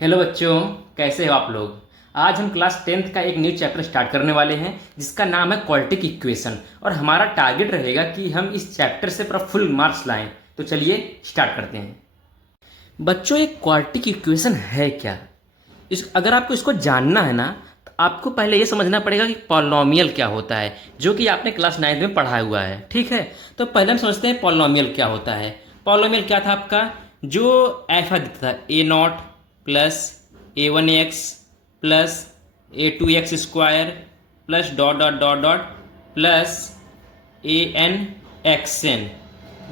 Hello बच्चों, कैसे हो आप लोग। आज हम क्लास 10th का एक न्यू चैप्टर स्टार्ट करने वाले हैं जिसका नाम है क्वाड्रेटिक इक्वेशन। और हमारा टारगेट रहेगा कि हम इस चैप्टर से पूरा फुल मार्क्स लाएं। तो चलिए स्टार्ट करते हैं। बच्चों, एक क्वाड्रेटिक इक्वेशन है क्या? अगर आपको इसको जानना है ना, तो आपको पहले ये समझना पड़ेगा कि पॉलिनॉमियल क्या होता है, जो कि आपने क्लास 9th में पढ़ा हुआ है। ठीक है, तो पहले हम समझते हैं पॉलिनॉमियल क्या होता है। पॉलिनॉमियल क्या था आपका? जो ऐसा दिखता था A0 plus A1x plus A2x² plus dot dot dot dot plus AN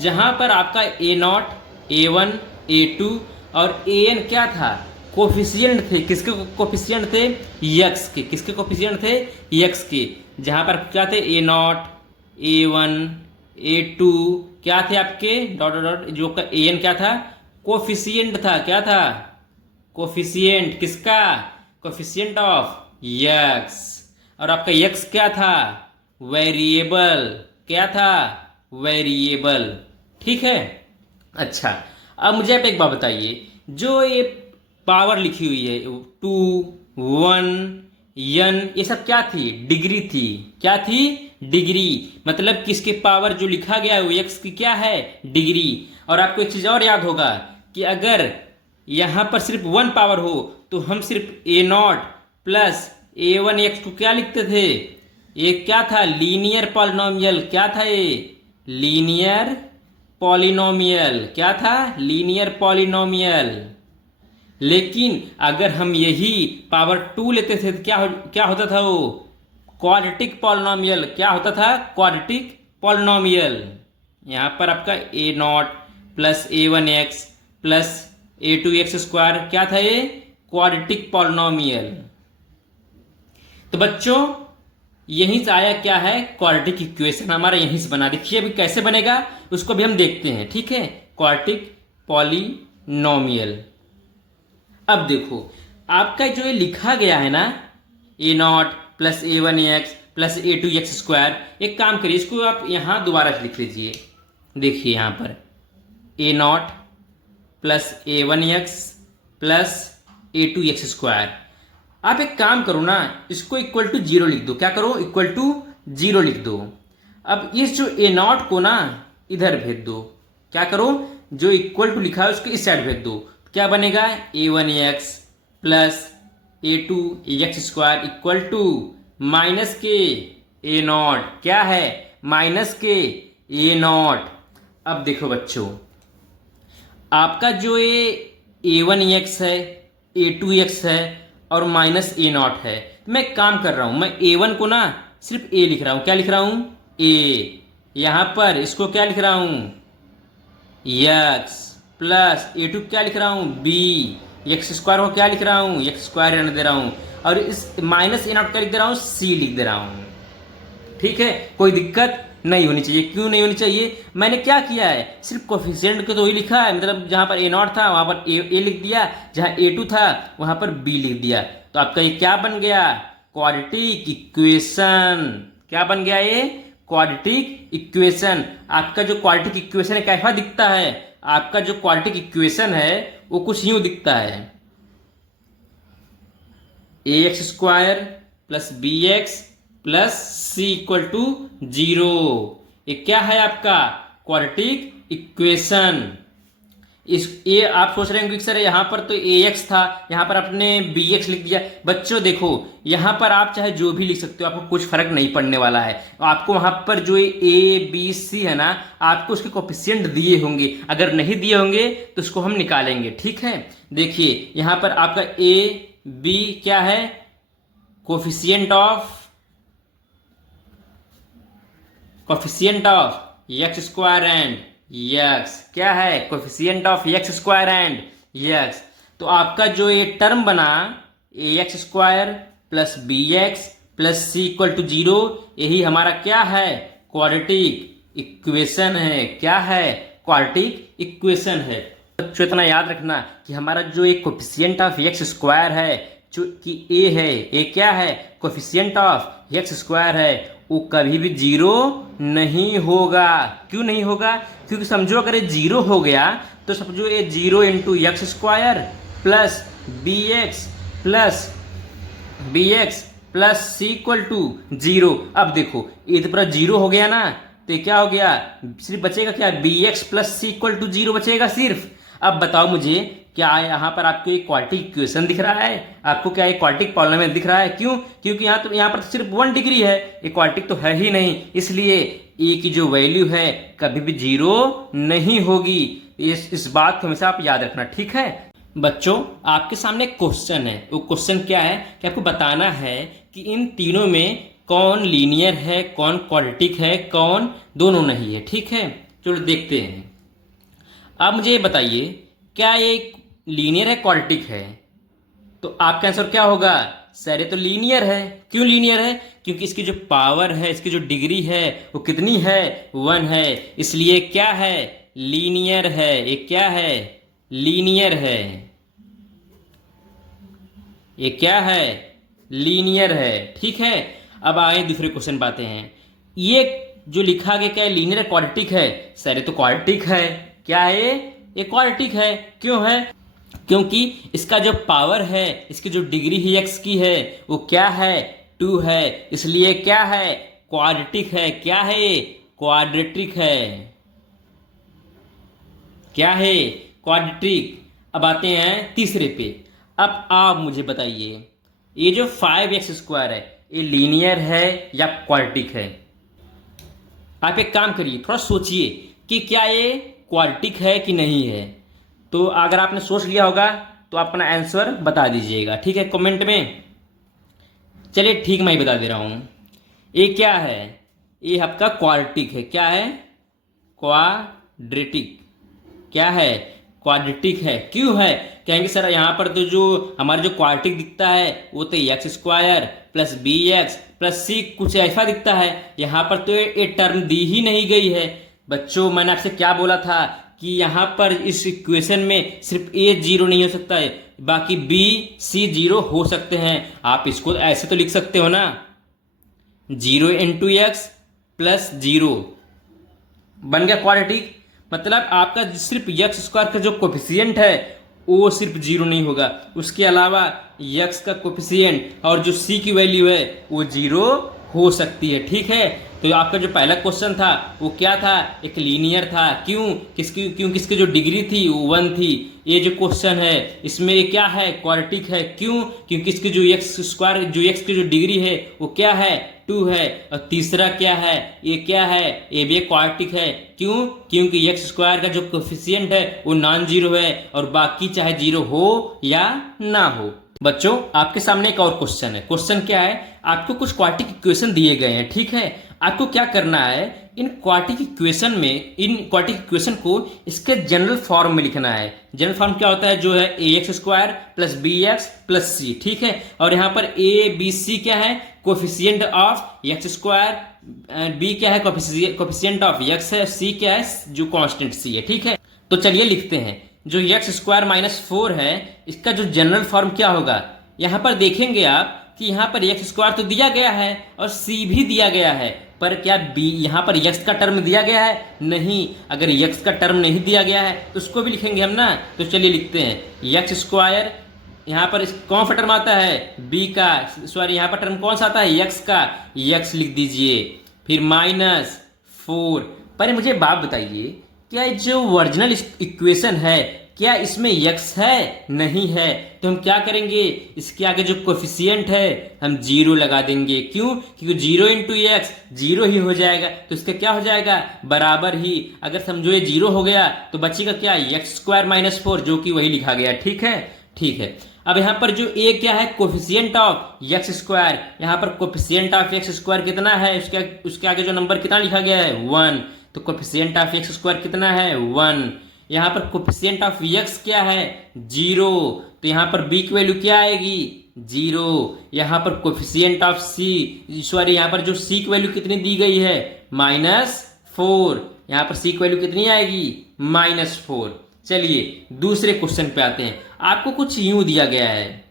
जहाँ पर आपका A0, A1, A2 और AN क्या था? कोफिशिएंट थे। किसके कोफिशिएंट थे? यक्स के। किसके कोफिशिएंट थे? यक्स के। जहाँ पर क्या थे? A0, A1, A2 क्या थे आपके? Dot dot dot. जो का AN क्या था? कोफिशिएंट था। क्या था? कोफिशिएंट। किसका? Coefficient of x. और आपका यक्स क्या था? वेरिएबल। क्या था? वेरिएबल। ठीक है। अच्छा, अब मुझे आप एक बात बताइए, जो ये पावर लिखी हुई है 2, 1, n, ये सब क्या थी? डिग्री थी। क्या थी? डिग्री। मतलब किसके पावर जो लिखा गया है वो एक्स की क्या है? डिग्री। और आपको एक चीज और याद होगा कि अगर यहां पर सिर्फ 1 पावर हो तो हम सिर्फ A0 प्लस A1x को क्या लिखते थे? ये क्या था? Linear polynomial. क्या था ये? Linear polynomial. क्या था? Linear polynomial. लेकिन अगर हम यही पावर 2 लेते थे तो क्या होता था वो? Quadratic polynomial. क्या होता था? Quadratic polynomial. यहां पर आपका A0 plus A1x plus A2x² क्या था ये? Quadratic polynomial. तो बच्चों, यहीं से आया क्या है? क्वाड्रेटिक इक्वेशन हमारा यहीं से बना। देखिए अभी कैसे बनेगा उसको भी हम देखते हैं। ठीक है, क्वाड्रेटिक पॉलिनोमियल। अब देखो, आपका जो ये लिखा गया है ना, A0 plus A1x plus A2x², एक काम करिए, इसको आप यहां दोबारा से लिख लीजिए। देखिए यहां पर A0 plus A1x plus A2x²। आप एक काम करो ना, इसको इक्वल टू 0 लिख दो। क्या करो? इक्वल टू 0 लिख दो। अब इस जो A0 को ना इधर भेज दो। क्या करो? जो इक्वल टू लिखा है उसको इस साइड भेज दो। क्या बनेगा? A1x plus A2x² equal to minus के A0। क्या है? माइनस के A0। अब देखो बच्चों, आपका जो ये A1x है, A2x है और माइनस A0 है। मैं एक काम कर रहा हूं, मैं A1 को ना सिर्फ A लिख रहा हूं। क्या लिख रहा हूं? A। यहां पर इसको क्या लिख रहा हूं? x प्लस A2 क्या लिख रहा हूं? B। x² को क्या लिख रहा हूं? x² रहने दे रहा हूं। और इस माइनस A0 क्या लिख दे रहा हूं? C लिख दे रहा हूं। ठीक है, कोई दिक्कत नहीं होनी चाहिए। क्यों नहीं होनी चाहिए? मैंने क्या किया है? सिर्फ कोफिशिएंट को तो ही लिखा है। मतलब जहां पर A0 था वहां पर A लिख दिया, जहां A2 था वहां पर B लिख दिया। तो आपका ये क्या बन गया? Quadratic equation. क्या बन गया ये? Quadratic equation. आपका जो क्वाड्रेटिक इक्वेशन है कैसा दिखता है? आपका जो क्वाड्रेटिक इक्वेशन है वो कुछ यूं दिखता है, ax² plus bx plus c equal to 0। ये क्या है आपका? Quadratic equation. ये आप सोच रहे हैं कि सर यहां पर तो ax था, यहां पर आपने bx लिख दिया। बच्चों देखो, यहां पर आप चाहे जो भी लिख सकते हो, आपको कुछ फर्क नहीं पड़ने वाला है। आपको वहां पर जो a b c है ना, आपको उसके कोफिशिएंट दिए होंगे। अगर नहीं दिए होंगे तो उसको हम निकालेंगे। ठीक है, देखिए यहां पर आपका a b क्या है? Coefficient of x² and x। क्या है? Coefficient of x² and x। तो आपका जो ये टर्म बना ax² plus bx plus c equal to 0, यही हमारा क्या है? क्वाड्रेटिक इक्वेशन है। क्या है? क्वाड्रेटिक इक्वेशन है। बच्चों इतना याद रखना कि हमारा जो एक कोफिशिएंट ऑफ x² है, जो कि a है, ये क्या है? कोफिशिएंट ऑफ x² है, वो कभी भी 0 नहीं होगा। क्यों नहीं होगा? क्योंकि समझो अगर ये 0 हो गया तो समझो ये 0 into x² plus B X plus C equal to 0। अब देखो ये तो पूरा 0 हो गया ना, तो ये क्या हो गया, सिर्फ बचेगा क्या, B X plus C equal to 0 बचेगा सिर्फ। अब बताओ मुझे, क्या यहाँ पर आपको एक क्वाड्रेटिक इक्वेशन दिख रहा है, आपको क्या एक क्वाड्रेटिक पॉलिनोमियल दिख रहा है? क्यों? क्योंकि यहाँ पर सिर्फ 1 डिग्री है, ये क्वाड्रेटिक तो है ही नहीं, इसलिए ए की जो वैल्यू है कभी भी 0 नहीं होगी। इस बात को हमेशा आप याद रखना, ठीक है बच्चों। आपके सामने क्वेश्चन है, वो क्वेश्चन क्या है कि आपको बताना है कि इन तीनों में कौन लीनियर है, कौन क्वाड्रेटिक है, कौन दोनों नहीं है, ठीक है। चलो देखते हैं। अब मुझे ये बताइए, क्या ये लीनियर है, क्वाड्रेटिक है? तो आपका आंसर क्या होगा? सर ये तो लीनियर है। क्यों लीनियर है? क्योंकि इसकी जो पावर है, इसकी जो डिग्री है वो कितनी है, 1 है, इसलिए क्या है, लीनियर है। ये क्या है, लीनियर है। ये क्या है, लीनियर है, ठीक है। अब आए दूसरे क्वेश्चन पाते हैं। ये जो लिखा गया क्या है, लीनियर है, क्वाड्रेटिक है? सर ये तो क्वाड्रेटिक है। क्या है ये क्वाड्रेटिक है। क्यों है? क्योंकि इसका जो पावर है, इसकी जो डिग्री है एक्स की है, वो क्या है, 2 है, इसलिए क्या है, क्वाड्रेटिक है। क्या है ये, क्वाड्रेटिक है। क्या है, क्वाड्रेटिक। अब आते हैं तीसरे पे। अब आप मुझे बताइए, ये जो 5x² है, ये लीनियर है या क्वाड्रेटिक है? आप एक काम करिए, थोड़ा सोचिए कि क्या ये क्वाड्रेटिक है कि नहीं है। तो अगर आपने सोच लिया होगा तो अपना आंसर बता दीजिएगा, ठीक है, कमेंट में। चलिए ठीक, मैं ही बता दे रहा हूं। ये क्या है, ये आपका क्वाड्रेटिक है। क्या है, क्वाड्रेटिक। क्या है, क्वाड्रेटिक है। क्यों है? कहेंगे सर यहाँ पर तो जो हमारा जो क्वाड्रेटिक दिखता है वो तो x² plus B X plus C कुछ ऐसा दिखता है, यहाँ पर तो ये टर्म दी ही नहीं गई है। बच्चों मैंने आपसे क्या बोला था कि यहाँ पर इस इक्वेशन में सिर्फ a 0 नहीं हो सकता है, बाकी b c 0 हो सकते हैं। आप इसको ऐसे तो लिख सकते हो ना, 0 इंटू एक्स प्लस 0 बन गया क्वाड्रेटिक। मतलब आपका सिर्फ x² का जो कोफिशिएंट है वो सिर्फ 0 नहीं होगा, उसके अलावा x का कोफिशिएंट और जो c की वैल्यू है वो 0 हो सकती है, ठीक है। तो आपका जो पहला क्वेश्चन था वो क्या था, एक लीनियर था। क्यों? किसकी जो डिग्री थी वो 1 थी। ये जो क्वेश्चन है इसमें ये क्या है, क्वाड्रेटिक है। क्यों? क्योंकि इसकी जो x² जो x की जो डिग्री है वो क्या है, 2 है। और तीसरा क्या है, ये क्या है, ये भी क्वाड्रेटिक है। क्यों? क्योंकि x² का जो कोफिशिएंट है वो नॉन जीरो है और बाकी चाहे 0 हो या ना हो। बच्चों आपके सामने एक और क्वेश्चन है। क्वेश्चन क्या है, आपको कुछ क्वाड्रेटिक इक्वेशन दिए गए हैं, ठीक है। आपको क्या करना है, इन क्वाड्रेटिक इक्वेशन को इसके जनरल फॉर्म में लिखना है। जनरल फॉर्म क्या होता है, जो है ax² plus bx plus c, ठीक है। और यहाँ पर a b c क्या है, कोफिशिएंट ऑफ x², b क्या है, कोफिशिएंट ऑफ x है, c क्या है, जो कांस्टेंट c है, ठीक है। तो चलिए लिखते हैं, जो x² माइनस 4 है इसका जो जनरल फॉर्म क्या होगा। यहाँ पर देखेंगे आप कि यहाँ पर x² तो दिया गया है और c भी दिया गया है, पर क्या b यहाँ पर x का टर्म दिया गया है, नहीं। अगर x का टर्म नहीं दिया गया है तो उसको भी लिखेंगे हम ना। तो चलिए लिखते हैं, x², यहाँ पर कौन सा टर्म आता है, b का, सॉरी यहाँ पर टर्म कौन सा आता है, x का, x लिख दीजिए, फिर माइनस 4। पर मुझे बात बताइए, क्या जो ओरिजिनल इक्वेशन है क्या इसमें x है, नहीं है। तो हम क्या करेंगे, इसके आगे जो कोफिशिएंट है हम 0 लगा देंगे। क्यों? क्योंकि 0 इंटू एक्स 0 ही हो जाएगा, तो इसका क्या हो जाएगा, बराबर ही। अगर समझो ये 0 हो गया तो बचेगा क्या, x² माइनस 4, जो कि वही लिखा गया, ठीक है, ठीक है। अब यहाँ पर जो a क्या है, कोफिशिएंट ऑफ x², यहाँ पर कोफिशिएंट ऑफ x² कितना है, उसके आगे जो नंबर कितना लिखा गया है, 1, तो कोफिशिएंट ऑफ x² कितना है, 1। यहाँ पर कोफिशिएंट ऑफ x क्या है, 0, तो यहाँ पर b की वैल्यू क्या आएगी, 0। यहाँ पर कोफिशिएंट ऑफ c, सॉरी यहाँ पर जो c की वैल्यू कितनी दी गई है, -4, यहाँ पर c की वैल्यू कितनी आएगी, -4। चलिए दूसरे क्वेश्चन पे आते हैं। आपको कुछ यूं दिया गया है,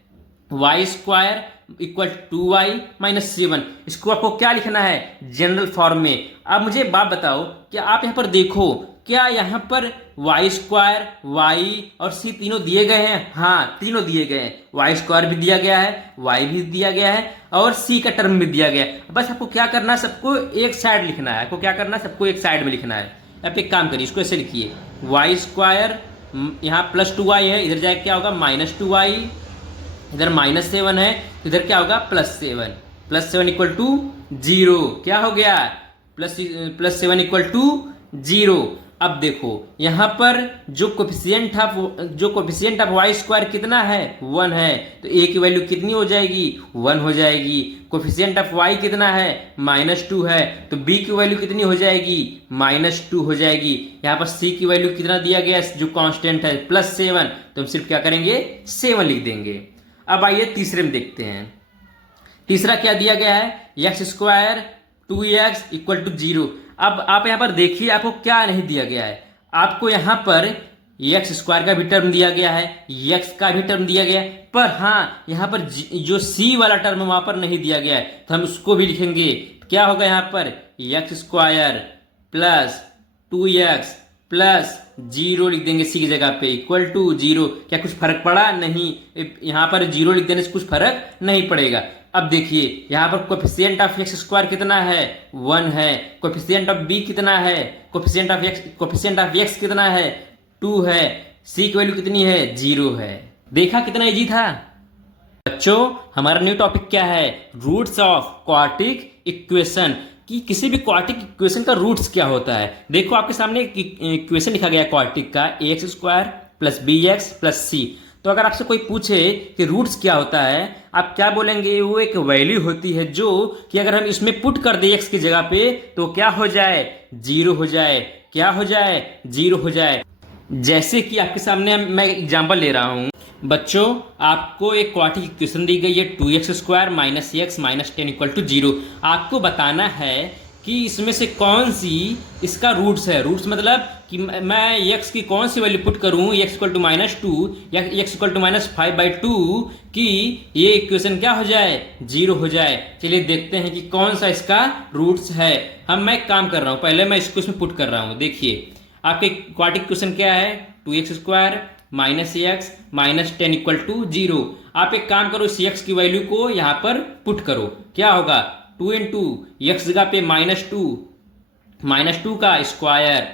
y² इक्वल 2y माइनस 7, इसको आपको क्या लिखना है, जनरल फॉर्म में। अब मुझे बात बताओ कि आप यहाँ पर देखो क्या यहाँ पर वाई स्क्वायर, वाई और सी तीनों दिए गए हैं? हाँ, तीनों दिए गए हैं। वाई स्क्वायर भी दिया गया है, वाई भी दिया गया है और सी का टर्म भी दिया गया है। बस आपको क्या करना है, सबको एक साइड लिखना है। आपको क्या करना है, सबको एक साइड में लिखना है। आप एक काम करिए, इसको ऐसे लिखिए, वाई स्क्वायर, यहाँ +2y है, इधर जाए क्या होगा -2y, इधर -7 है, इधर क्या होगा +7, +7 = 0। क्या हो गया, +7 = 0। अब देखो यहाँ पर जो कोफिशिएंट ऑफ वाई स्क्वायर कितना है, 1 है, तो ए की वैल्यू कितनी हो जाएगी, 1 हो जाएगी। कोफिशिएंट ऑफ वाई कितना है, -2 है, तो बी की वैल्यू कितनी हो जाएगी, -2 हो जाएगी। यहाँ पर सी की वैल्यू कितना दिया गया है, जो कांस्टेंट है +7, तो हम सिर्फ क्या करेंगे, 7 लिख देंगे। अब आइए तीसरे में देखते हैं। तीसरा क्या दिया गया है, x² 2x = 0। अब आप यहाँ पर देखिए, आपको क्या नहीं दिया गया है, आपको यहाँ पर x² का भी टर्म दिया गया है, x का भी टर्म दिया गया है, पर हाँ यहाँ पर जो c वाला टर्म वहां पर नहीं दिया गया है, तो हम उसको भी लिखेंगे। क्या होगा यहाँ पर, x² + 2x + 0 लिख देंगे सी की जगह पे, = 0। क्या कुछ फर्क पड़ा, नहीं, यहाँ पर 0 लिख देने से कुछ फर्क नहीं पड़ेगा। अब देखिए यहाँ पर कोफिशिएंट ऑफ x² कितना है, 1 है। कोफिशिएंट ऑफ b कितना है, कोफिशिएंट ऑफ x कितना है, 2 है। c की वैल्यू कितनी है, 0 है। देखा कितना इजी था बच्चों। हमारा न्यू टॉपिक क्या है, रूट्स ऑफ क्वाड्रेटिक इक्वेशन, कि किसी भी क्वाड्रेटिक इक्वेशन का रूट्स क्या होता है। देखो आपके सामने एक इक्वेशन लिखा गया है क्वाड्रेटिक का, ax² + bx + c। तो अगर आपसे कोई पूछे कि रूट्स क्या होता है, आप क्या बोलेंगे, वो एक वैल्यू होती है जो कि अगर हम इसमें पुट कर दें x की जगह पे, तो क्या हो जाए, 0 हो जाए। क्या हो जाए, 0 हो जाए। जैसे कि आपके सामने मैं एग्जांपल ले रहा हूं बच्चों, आपको एक क्वाड्रेटिक इक्वेशन दी गई है, 2x² - x - 10 = 0। आपको बताना है कि इसमें से कौन सी इसका रूट्स है। रूट्स मतलब कि मैं x की कौन सी वैल्यू पुट करूं, x = -2 या x = -5/2, कि ये इक्वेशन क्या हो जाए, 0 हो जाए। चलिए देखते हैं कि कौन सा इसका रूट्स है। मैं काम कर रहा हूं, पहले मैं इसको इसमें पुट कर रहा हूं। देखिए आपके क्वाड्रेटिक इक्वेशन क्या है, 2x² - x - 10 = 0। आप एक काम करो, इस x की वैल्यू को यहाँ पर पुट करो। क्या होगा, 2 × x जगह पे -2 का स्क्वायर,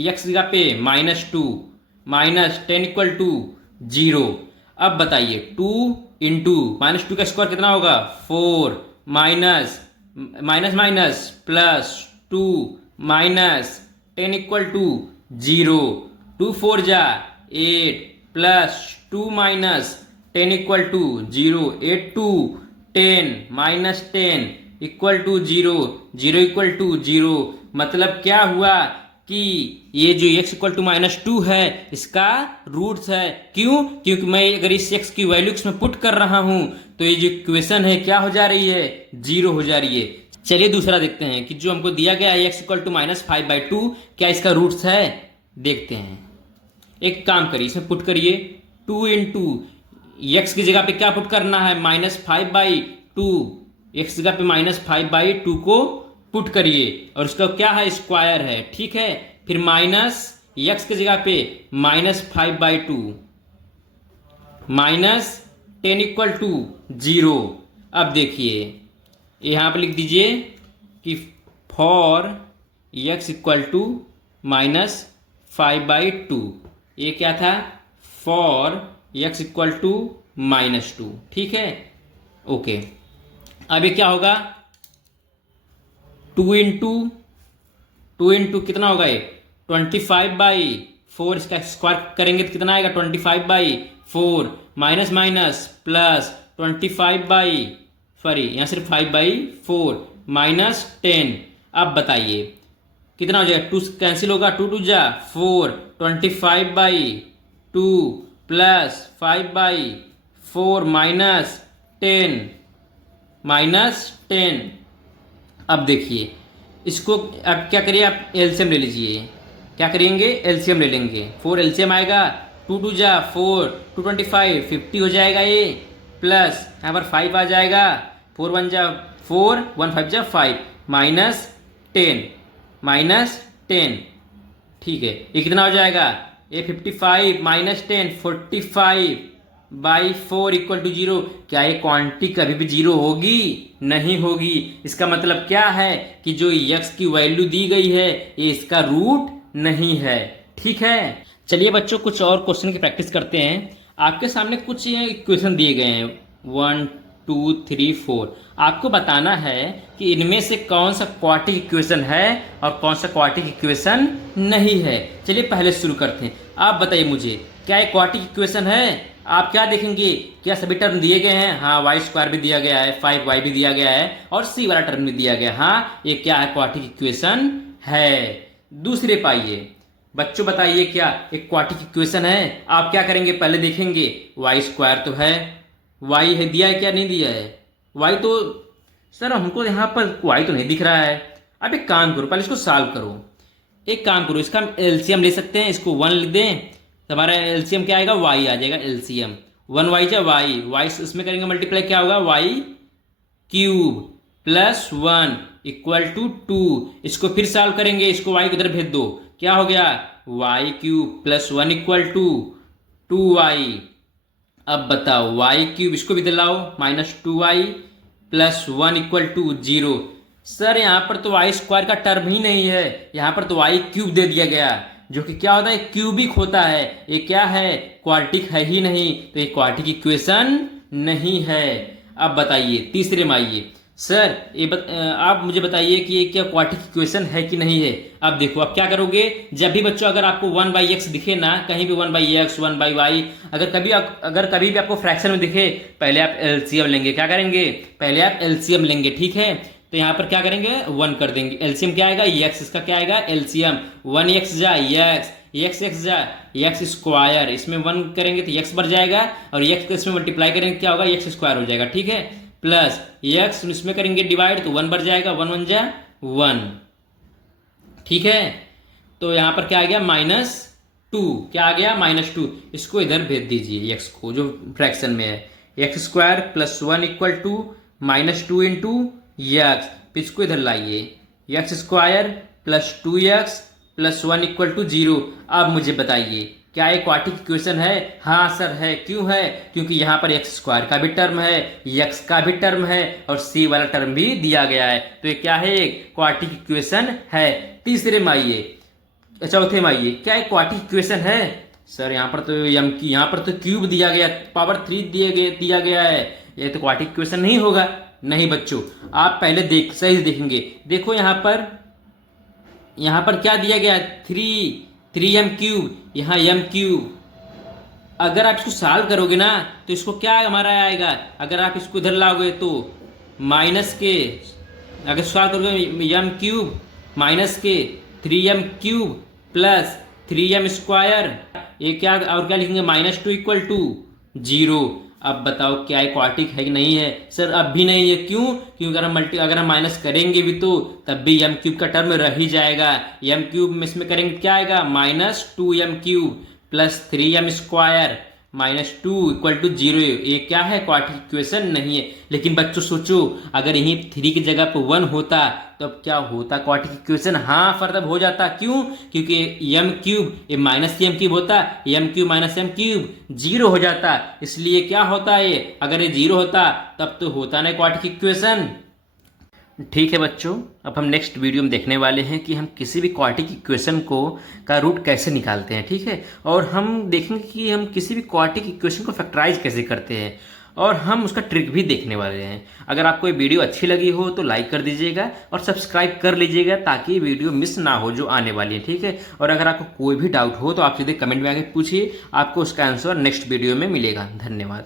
x जगह पे -2 - 10 = 0। अब बताइए, 2 × -2 का स्क्वायर कितना होगा, 4 माइनस +2 - 10 = 0। 2 × 4 = 8 + 2 - 10 = 0। 8 × 2 = 10 - 10 = 0। 0 = 0। मतलब क्या हुआ कि ये जो x = -2 है, इसका रूट्स है। क्यों, क्योंकि मैं अगर इस x की वैल्यू इसमें पुट कर रहा हूं, तो ये जो इक्वेशन है क्या हो जा रही है, 0 हो जा रही है। चलिए दूसरा देखते हैं कि जो हमको दिया गया है x = -5/2, क्या इसका रूट्स है, देखते हैं। एक काम करिए, इसमें पुट करिए, 2 × x की जगह पे क्या पुट करना है, -5/2। x जगह पे -5/2 को पुट करिए, और उसका क्या है, स्क्वायर है, ठीक है। फिर माइनस x की जगह पे -5/2 - 10 = 0। अब देखिए यहाँ पे लिख दीजिए कि फॉर x = -5/2, ये क्या था, फॉर x = -2, ठीक है, ओके। अब ये क्या होगा, 2 × कितना होगा, ये 25/4, इसका स्क्वायर करेंगे तो कितना आएगा, 25/4 माइनस प्लस 25/, यहाँ सिर्फ 5/4 -10। अब बताइए कितना हो जाएगा, 2 कैंसिल होगा, 2 × 2 = 4, 25/2 + 5/4 -10। अब देखिए इसको, अब क्या करिए, आप एलसीएम ले लीजिए। क्या करेंगे, एलसीएम ले लेंगे। 4 एलसीएम आएगा, 2 × 2 = 4, 2 × 25 50 हो जाएगा ये, प्लस यहाँ पर 5 आ जाएगा, 4 × 1 = 4, 1 × 5 = 5 -10। ठीक है, ये कितना हो जाएगा, ये 55 माइनस 10 45/4 इक्वल टू 0। क्या ये क्वांटिटी कभी भी 0 होगी? नहीं होगी। इसका मतलब क्या है कि जो x की वैल्यू दी गई है ये इसका रूट नहीं है। ठीक है, चलिए बच्चों कुछ और क्वेश्चन की प्रैक्टिस करते हैं। आपके सामने कुछ इक्वेशन दिए गए हैं 1 2 3 4। आपको बताना है कि इनमें से कौन सा क्वाड्रेटिक इक्वेशन है और कौन सा क्वाड्रेटिक इक्वेशन नहीं है। चलिए पहले शुरू करते हैं। आप बताइए मुझे, क्या ये क्वाड्रेटिक इक्वेशन है? आप क्या देखेंगे, क्या सभी टर्म दिए गए हैं? हाँ, y² भी दिया गया है, 5y भी दिया गया है और c वाला टर्म भी दिया गया है। हाँ, ये क्या है, क्वाड्रेटिक इक्वेशन है। दूसरे पाइए बच्चों, बताइए क्या एक क्वाड्रेटिक इक्वेशन है? आप क्या करेंगे, पहले देखेंगे y² तो है, y है, दिया है क्या, नहीं दिया है? y तो सर हमको यहाँ पर y तो नहीं दिख रहा है। अब एक काम करो, पहले इसको सॉल्व करो। एक काम करो, इसका हम एलसीएम ले सकते हैं, इसको 1 लिख दें तो हमारा एलसीएम क्या आएगा, y आ जाएगा। एलसीएम 1y जा y इसमें करेंगे मल्टीप्लाई, क्या होगा, y³ प्लस 1 इक्वल टू 2। इसको फिर सॉल्व करेंगे, इसको y को इधर भेज दो, क्या हो गया, y³ plus 1 equal to 2y। अब बताओ y³ इसको भी दिलाओ, -2y plus 1 equal to 0। Sir यहाँ पर तो y² का टर्म ही नहीं है, यहाँ पर तो y³ दे दिया गया, जो कि क्या होता है, क्यूबिक होता है। ये क्या है, क्वाड्रेटिक है ही नहीं, तो ये क्वाड्रेटिक इक्वेशन नहीं है। अब बताइए तीसरे में आइए। सर आप मुझे बताइए कि ये क्या क्वाड्रेटिक इक्वेशन है कि नहीं है। अब देखो, अब क्या करोगे, जब भी बच्चों अगर आपको 1/x दिखे ना, कहीं भी 1/x 1/y, अगर कभी भी आपको फ्रैक्शन में दिखे, पहले आप एलसीएम लेंगे। क्या करेंगे, पहले आप एलसीएम लेंगे। ठीक है, तो यहाँ पर क्या करेंगे, 1 कर देंगे। एलसीएम क्या आएगा, x, इसका क्या आएगा, एलसीएम 1x जा x जा x², इसमें 1 करेंगे तो x बढ़ जाएगा और x को इसमें मल्टीप्लाई करेंगे, क्या होगा, x² हो जाएगा। ठीक है, प्लस x इसमें करेंगे डिवाइड तो 1 बढ़ जाएगा, 1 1 जा 1। ठीक है, तो यहाँ पर क्या आ गया, -2। क्या आ गया, -2। इसको इधर भेज दीजिए, x को जो फ्रैक्शन में है, x² plus 1 equal to -2 into x। इसको इधर लाइए, x² plus 2x plus 1 equal to 0। अब मुझे बताइए, क्या ये क्वाड्रेटिक इक्वेशन है? हाँ सर है। क्यों है? क्योंकि यहाँ पर x² का भी टर्म है, x का भी टर्म है और c वाला टर्म भी दिया गया है, तो ये क्या है, एक क्वाड्रेटिक इक्वेशन है। तीसरे में आइए, चौथे में आइए, क्या एक क्वाड्रेटिक इक्वेशन है? सर यहाँ पर तो क्यूब दिया गया, पावर 3 दिया गया है, ये तो क्वाड्रेटिक इक्वेशन नहीं होगा। नहीं बच्चों, आप पहले सही देखेंगे। देखो यहाँ पर क्या दिया गया, 3m³, यहाँ m³। अगर आप इसको सॉल्व करोगे ना तो इसको क्या हमारा आएगा, अगर आप इसको इधर लाओगे तो माइनस के, अगर सॉल्व करोगे m³ माइनस के 3m³ प्लस 3m², ये क्या, और क्या लिखेंगे, -2 इक्वल टू 0। अब बताओ क्या ये क्वाड्रेटिक है कि नहीं है? सर अब भी नहीं है। क्यों? क्योंकि अगर हम माइनस करेंगे भी तो तब भी m³ का टर्म रह ही जाएगा। m³ में इसमें करेंगे क्या आएगा, -2m³ plus 3m² -2 equal to 0। ये क्या है, क्वाड्रेटिक इक्वेशन नहीं है। लेकिन बच्चों सोचो, अगर यहीं 3 की जगह पर 1 होता तो अब क्या होता, क्वाड्रेटिक इक्वेशन हाँ फर्दर हो जाता। क्यों? क्योंकि m³ ये -m³ होता, m³ -m³ 0 हो जाता। इसलिए क्या होता है, अगर ये 0 होता तब तो होता ना क्वाड्रेटिक इक्वेशन। ठीक है बच्चों, अब हम नेक्स्ट वीडियो में देखने वाले हैं कि हम किसी भी क्वाड्रेटिक इक्वेशन का रूट कैसे निकालते हैं। ठीक है, और हम देखेंगे कि हम किसी भी क्वाड्रेटिक इक्वेशन को फैक्टराइज कैसे करते हैं, और हम उसका ट्रिक भी देखने वाले हैं। अगर आपको ये वीडियो अच्छी लगी हो तो लाइक कर दीजिएगा और सब्सक्राइब कर लीजिएगा ताकि वीडियो मिस ना हो जो आने वाली है। ठीक है, और अगर आपको कोई भी डाउट हो तो आप सीधे कमेंट में आके पूछिए, आपको उसका आंसर नेक्स्ट वीडियो में मिलेगा। धन्यवाद।